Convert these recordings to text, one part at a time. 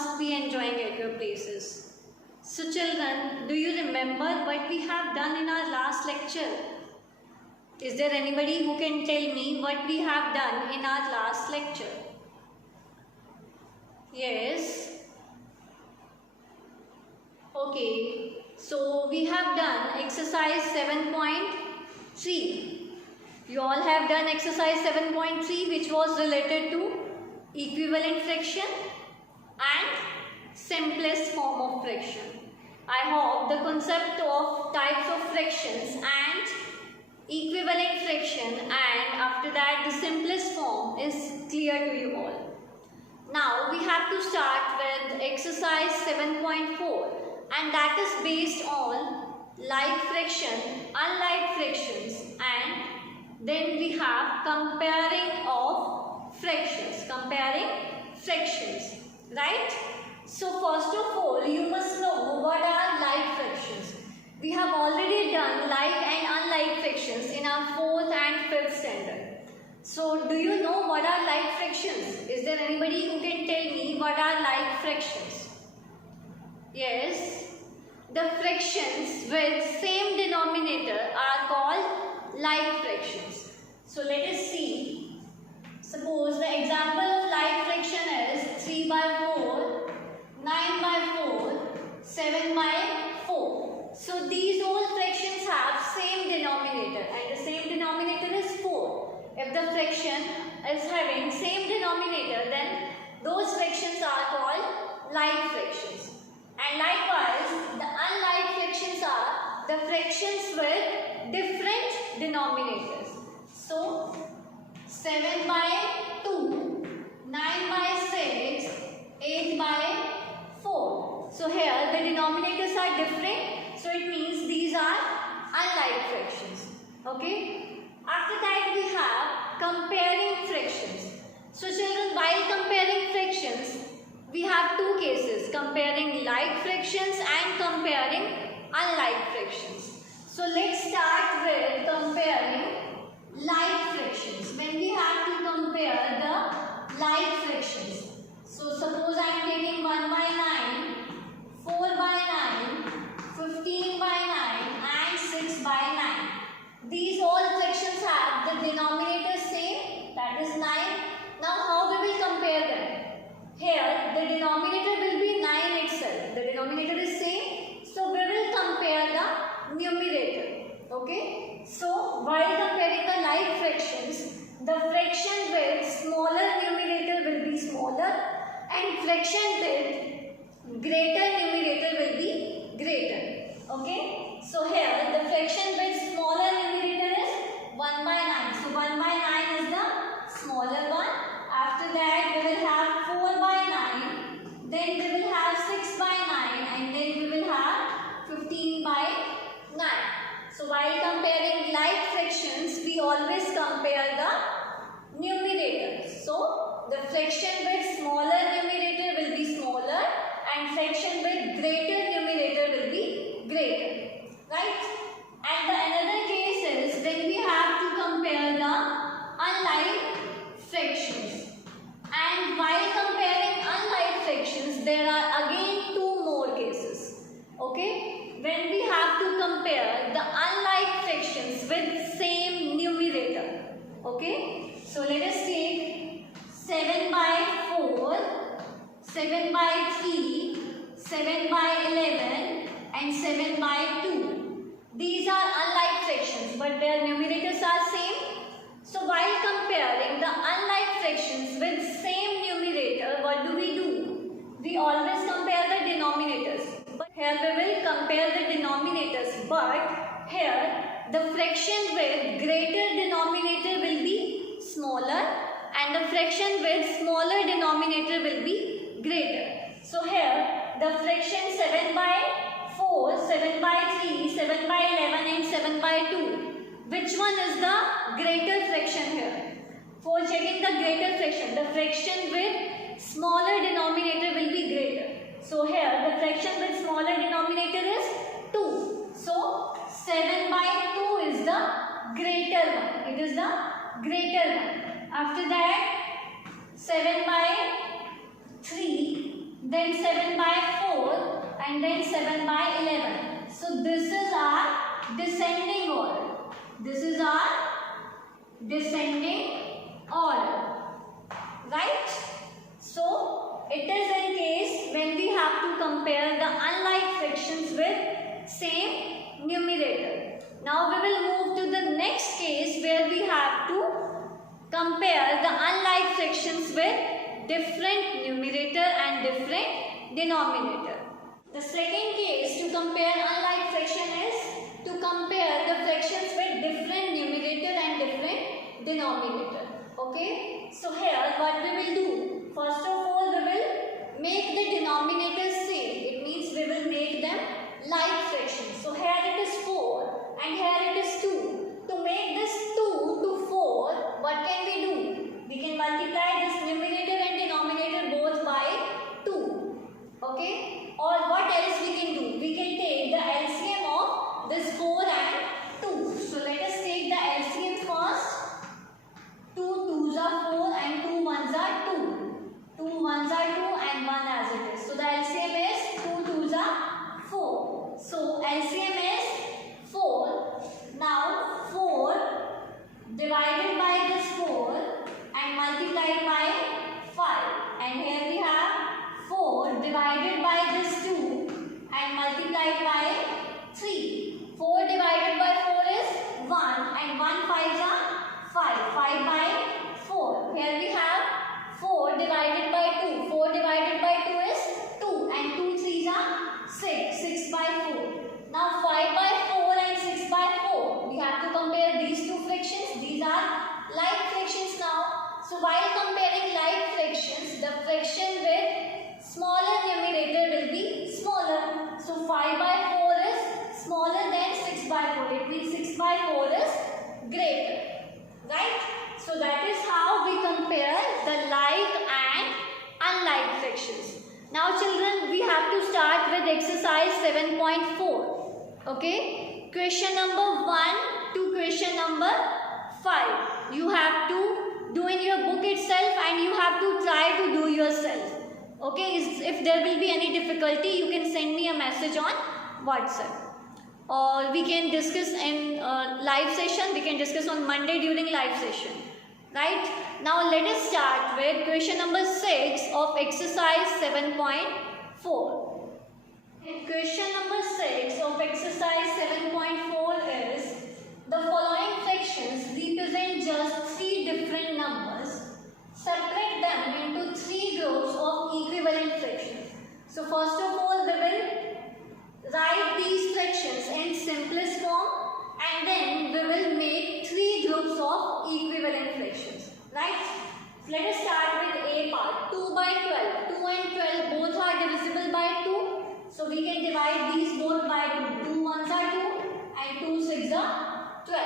must be enjoying at your places. So children, do you remember what we have done in our last lecture? Is there anybody who can tell me what we have done in our last lecture? Yes. Okay. So we have done exercise 7.3. You all have done exercise 7.3, which was related to equivalent fraction and simplest form of fraction. I hope the concept of types of fractions and equivalent fraction and after that the simplest form is clear to you all. Now we have to start with exercise 7.4, and that is based on like fraction, unlike fractions, and then we have comparing fractions, right? So first of all, you must know what are like fractions. We have already done like and unlike fractions in our 4th and 5th standard. So do you know what are like fractions? Is there anybody who can tell me what are like fractions? Yes. The fractions with same denominator are called like fractions. So let us see. Suppose the example of like fraction is 3 by 4, 9 by 4, 7 by 4. So these all fractions have same denominator and the same denominator is 4. If the fraction is having same denominator, then those fractions are called like fractions. And likewise, the unlike fractions are the fractions with different denominators. So 7 by 2, 9 by 6, 8 by 4. So here the denominators are different. So it means these are unlike fractions. Okay. After that we have comparing fractions. So children, while comparing fractions, we have two cases, comparing like fractions and comparing unlike fractions. So let's start with comparing like fractions. When we have to compare the like fractions. So suppose I am taking 1 by 9, 4 by 9, 15 by 9 and 6 by 9. These all fractions have the denominator same, that is 9. Now how we will compare them? Here the denominator will be 9 itself. The denominator is same. So we will compare the numerator. Okay. So while comparing the like fractions, the fraction with smaller numerator will be smaller and fraction with greater numerator will be greater. Okay. So here the fraction with smaller numerator is 1 by 9. So 1 by 9 is the smaller one. After that we will have 4 by 9. Then we will have 6 by 9 and then we will have 15 by 9. So while comparing like fractions, we always compare the numerators. So the fraction with smaller numerator will be smaller and fraction with greater numerator will be greater. Right? And the another case is when we have to compare the unlike fractions. And while comparing unlike fractions, there are again two more cases. Okay? When we have to compare the unlike fractions with same numerator. Okay? So let us take 7 by 4, 7 by 3, 7 by 11 and 7 by 2. These are unlike fractions but their numerators are same. So while comparing the unlike fractions with same numerator, what do? We always compare the denominators. But here we will compare the denominators. But here the fraction with greater denominator will be smaller and the fraction with smaller denominator will be greater. So here the fraction 7 by 4, 7 by 3, 7 by 11 and 7 by 2. Which one is the greater fraction here? For checking the greater fraction, the fraction with smaller denominator will be greater. So here the fraction with smaller denominator is 2. So 7 by 2 is the greater one. It is the greater one. After that 7 by 3, then 7 by 4, and then 7 by 11. So this is our descending order. This is our descending order. Right? So it is in case when we have to compare the unlike fractions with same numerator. Now we will move to the next case where we have to compare the unlike fractions with different numerator and different denominator. The second case to compare unlike fraction is to compare the fractions with different numerator and different denominator. Okay, so here what we will do, first of all we will make the denominators same. It means we will make them like fractions. So here it is 4 and here it is 2. To make this 2 to 4, what can we do? We can multiply this numerator and denominator both by 2. Okay, or what else we can do? We can take the LCM of this 4 and 2. So let us take the LCM first. 2 2s are 4 and 2 1s are 2. 2 1s are 2 and 1 as it is. So the LCM is 2 2s are 4. So LCM is 4. Now 4 divided by this 4 and multiplied by 5. And here we have 4 divided by this 2 and multiplied by 3. 4 divided by 4 is 1 and 1 5s are 5. 5 by 4. Here we have 4 divided by 2. 4 divided by 2 is 2 and 2 3s are 6. 6 by 4. Now 5 by 4 and 6 by 4. We have to compare these two fractions. These are like fractions now. So while comparing like fractions, the fraction with smaller numerator will be smaller. So 5 by 4 is smaller than 6 by 4. It means 6 by 4 is greater. Right? So that is how we compare the like and unlike fractions. Now children, we have to start with exercise 7.4. Okay? Question number 1 to question number 5. You have to do in your book itself and you have to try to do yourself. Okay? If there will be any difficulty, you can send me a message on WhatsApp. Or we can discuss in live session. We can discuss on Monday during live session. Right? Now let us start with question number 6 of exercise 7.4. Question number 6 of exercise 7.4 is the following fractions represent just 3 different numbers. Separate them into 3 groups of equivalent fractions. So first of all we will write these fractions in simplest form and then we will make 3 groups of equivalent fractions. Right? Let us start with A part. 2 by 12. 2 and 12 both are divisible by 2. So we can divide these both by 2. 2 1s are 2 and 2 6s are 12.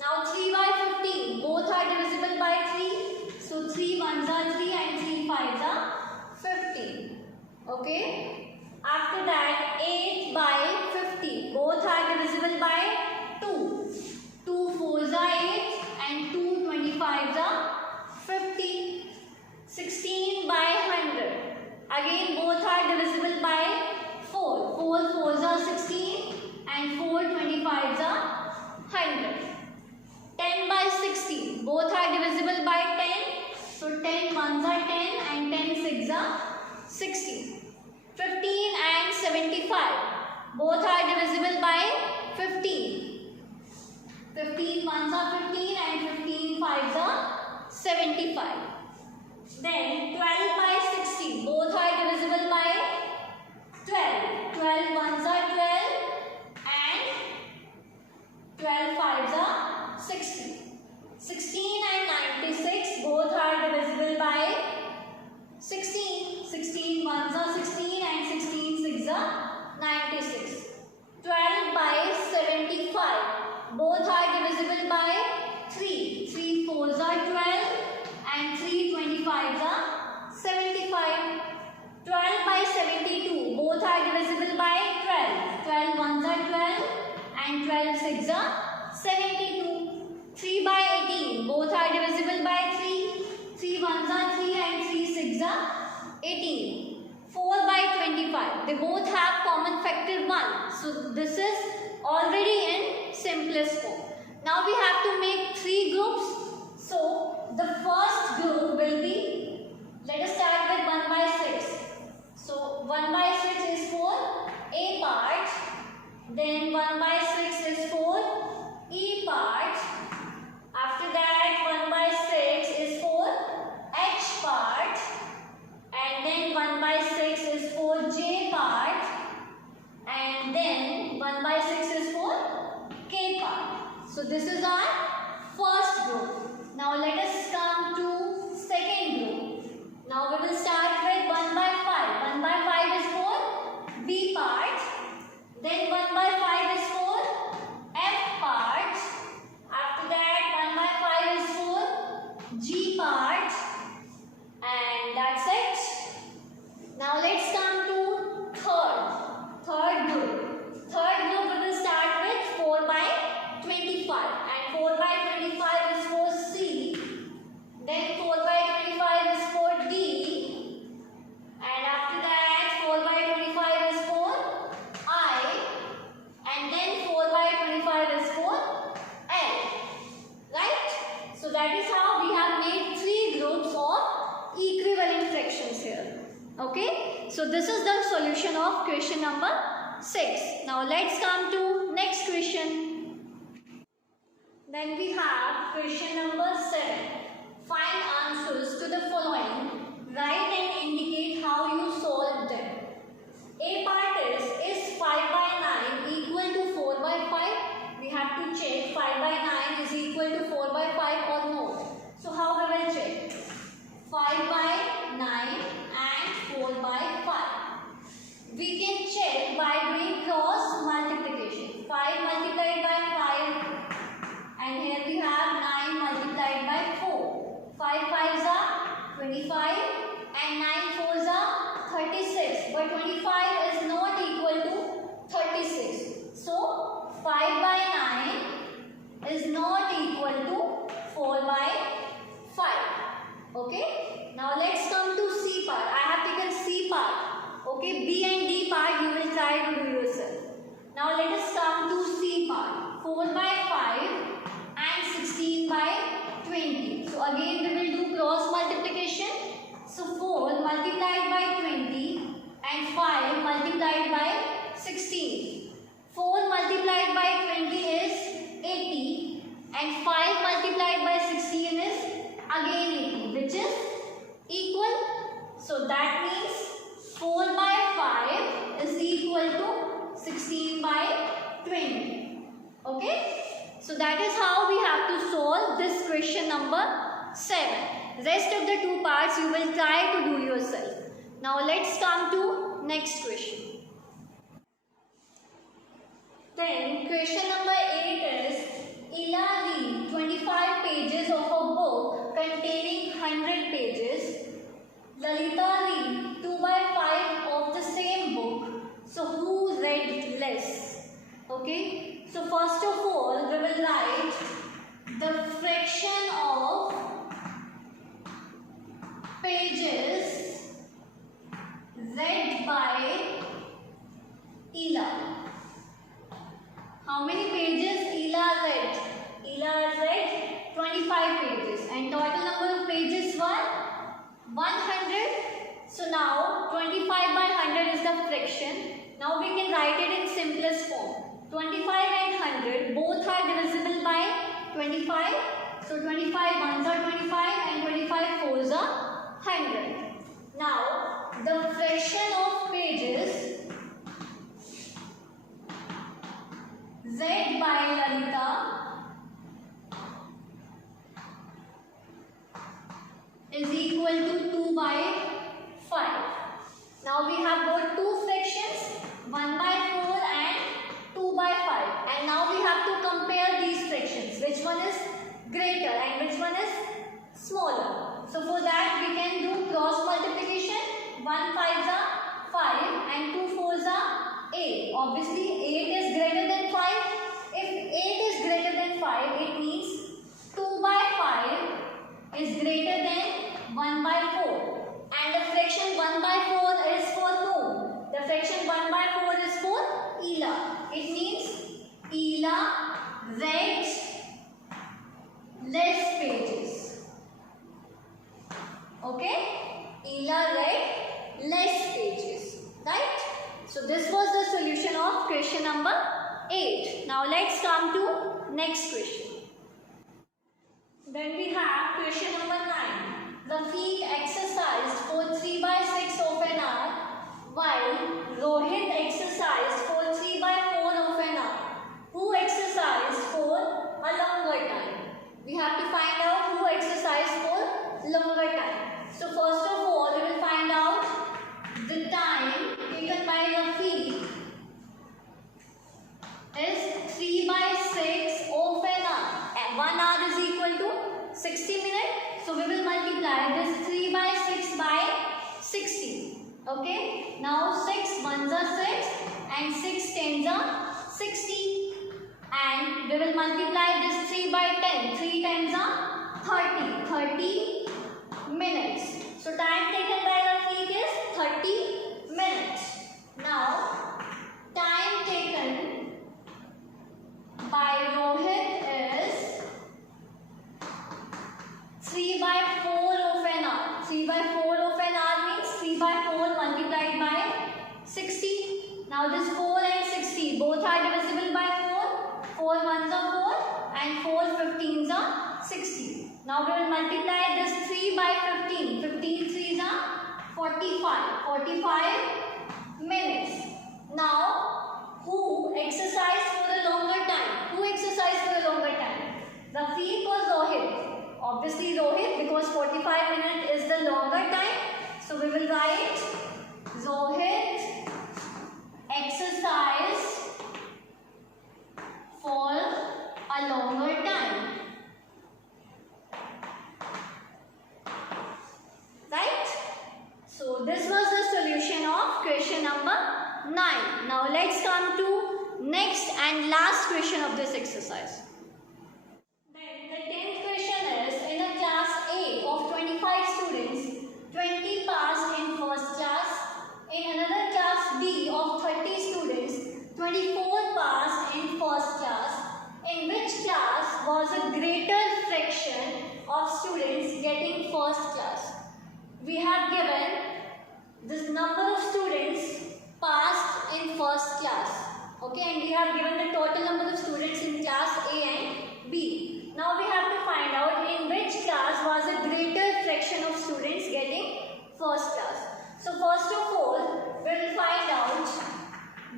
Now 3 by 15. Both are divisible by 3. So 3 1s are 3 and 3 5s are 15. Okay. After that 8 by 50. Both are divisible by 2. 2 4s are 8 and 2 25s are 50. 16 by 100. Again both are divisible by 4. 4 4s are 16 and 4 25s are 100. 10 by 60. Both are divisible by 10. So 10 1s are 10 and 10 6s are 60. 15 and 75. Both are divisible by 15. 15 1s are 15 and 15 5s are 75. Then 12 by 60. Both are divisible by 12. 12 1s are 12 and 12 5s are 60. 16 and 96. Both are divisible by 16. 16 1s are 16 and 16 6s are 96. 12 by 75. Both are divisible by 3. 3 4s are 12 and 3 25s are 75. 12 by 72. Both are divisible by 12. 12 1s are 12 and 12 6s are 72. 3 by 18. Both are divisible by 3. 3 1s are 3 and 3 6s are 18. 4 by 25. They both have common factor 1. So this is already in simplest form. Now we have to make 3 groups. So the first group will be, let us start with 1 by 6. So 1 by 6 is for A part. Then 1 by 6 is for E part. After that 1 by 6 is for H part. And then 1 by 6 is for J part. And then 1 by 6 is for K part. So this is our first group. Now let us come to second group. Now we will start with 1 by 5. 1 by 5 is for B part. Then 1 by 5 is for F part. After that 1 by 5 is for G part. And that's it. Now let's come to third group. Third group we will start with 4 by 25. And 4 by 25 is for C. Then 4 by 25 is for D. And after that 4 by 25 is for I. And then 4 by 25 is for L. Right? So that is how we have made 3 groups of equivalent fractions here. Okay? So this is the solution of question number 6. Now let's come to next question. Then we have question number 7. Find answers to the following. Write and indicate how you solved them. A part is 5 by 9 equal to 4 by 5? We have to check 5 by 9 is equal to 4 by 5 or not. So how we will check? 5 by 9 and 4 by 5. We can check by doing cross multiplication. 5 multiplied by 5 and here we have 9 multiplied by 4. 5 5s are 25 and 9 4s are 36. But 25 is not equal to 36. So 5 by 9 is not equal to 4 by 5. Okay. Now let's come to C part. I have taken C part. Okay. B and D part you will try to do yourself. Now let us come to C part. 4 by 5 and 16 by 20. So again we will do cross multiplication. So 4 multiplied by 20 and 5 multiplied by 16. 4 multiplied by 20 is 80 and 5 multiplied by 16 is again 80, which is equal. So that means 4 by 5 is equal to 16 by 20. Okay. So that is how we have to solve this question number 7. Rest of the 2 parts you will try to do yourself. Now let's come to next question. Then question number 8 is, Ila read 25 pages of a book containing 100 pages. Lalita read 2 by 5 of the same book. So who read less? Okay. So first of all we will write the fraction of pages read by Ela. How many pages Ela read? Ela read 25 pages and total number of pages were 100. So now 25 by 100 is the fraction. Now we can write it in simplest form. 25 and 100 both are divisible by 25. So 25 ones are 25 and 25 fours are 100. Now the fraction of pages read by Lalita is equal to 2 by 5. Now we have got 2 fractions, 1 by 4 and 2 by 5. And now we have to compare these fractions. Which one is greater and which one is smaller? So for that we can do cross multiplication. 1 5s are 5 and 2 4s are 8. Obviously 8 is greater than 5. If 8 is greater than 5, it means 2 by 5 is greater than 1 by 4. And the fraction 1 by 4 is for It means Ela read less pages. Okay? Ela read less pages. Right? So this was the solution of question number 8. Now let's come to next question. Then we have question number 9. Rafiq exercised for 3 by 6 of an hour, while Rohit exercised for 3 by 4 of an hour. Who exercised for a longer time? We have to find out who exercised for longer time. So first of all, we will find out the time taken by Rafiq is 3 by 6 of an hour. And 1 hour is equal to 60 minutes. So we will multiply this 3 by 6 by 60. Okay. Now 6 ones are 6 and 6 tens are 60. And we will multiply this 3 by 10. 3 tens are 30. 30 minutes. So time taken by Rafiq is 30 minutes. Now time taken by Rohit is 3 by 4 of an hour. 3 by 4 of an hour means 3 by 4 multiplied by 60. Now this 4 and 60 both are divisible by 4. 4 ones are 4 and 4 15s are 60. Now we will multiply this 3 by 15. 15 3s are 45. 45 minutes. Now who exercised for a longer time? Who exercised for a longer time? Rafiq or Rohit? Obviously Rohit, because 45 minutes is the longer time. So we will write Rohit exercised for a longer time. Right? So this was the solution of question number 9. Now let's come to next and last question of this exercise. Then the 10th question is, in a class A of 25 students, 20 passed in first class. In another class B of 30 students, 24 passed in first class. In which class was a greater fraction of students getting first class? We have given this number of students passed in first class. Okay, and we have given the total number of students in class A and B. Now we have to find out in which class was a greater fraction of students getting first class. So first of all, we will find out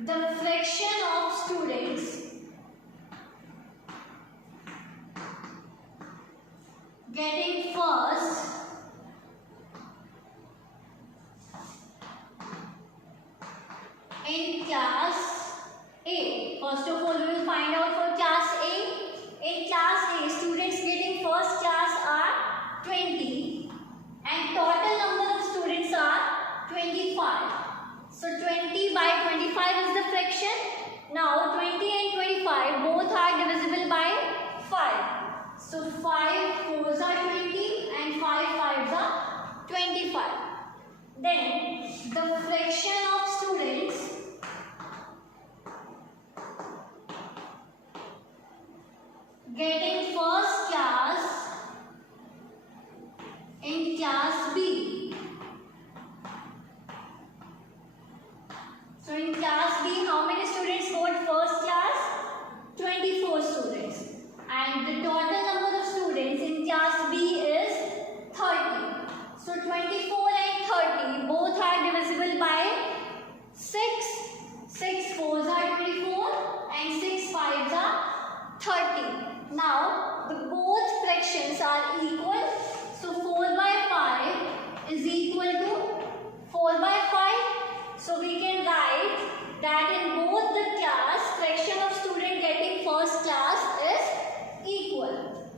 the fraction of students getting first in class A. First of all, we will find out for class A. In class A, students getting first class are 20 and total number of students are 25. So 20 by 25 is the fraction. Now 20 and 25 both are divisible by 5. So 5 4s are 20 and 5 5s are 25. Then the fraction of students getting first class in class B. So in class B, how many students got first class? 24 students. And the total number of students in class B is 30. So 24 and 30 both are divisible by 6. 6 4s are 24 and 6 5s are 30. Now the both fractions are equal. So 4 by 5 is equal to 4 by 5. So we can write that in both the class, fraction of student getting first class is equal.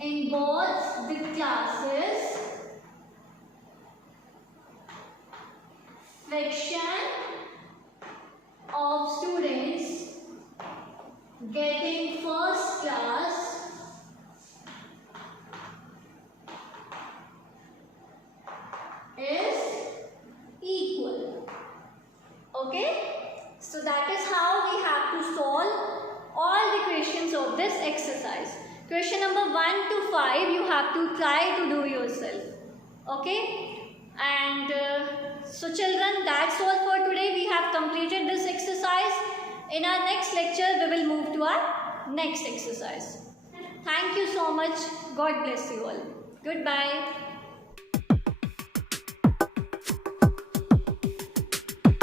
In both the classes, fraction of students getting first class is equal. Okay? So that is how we have to solve all the questions of this exercise. Question number 1 to 5 you have to try to do yourself. Okay? And so children, that's all for today. We have completed this exercise. In our next lecture, we will move to our next exercise. Thank you so much. God bless you all. Goodbye.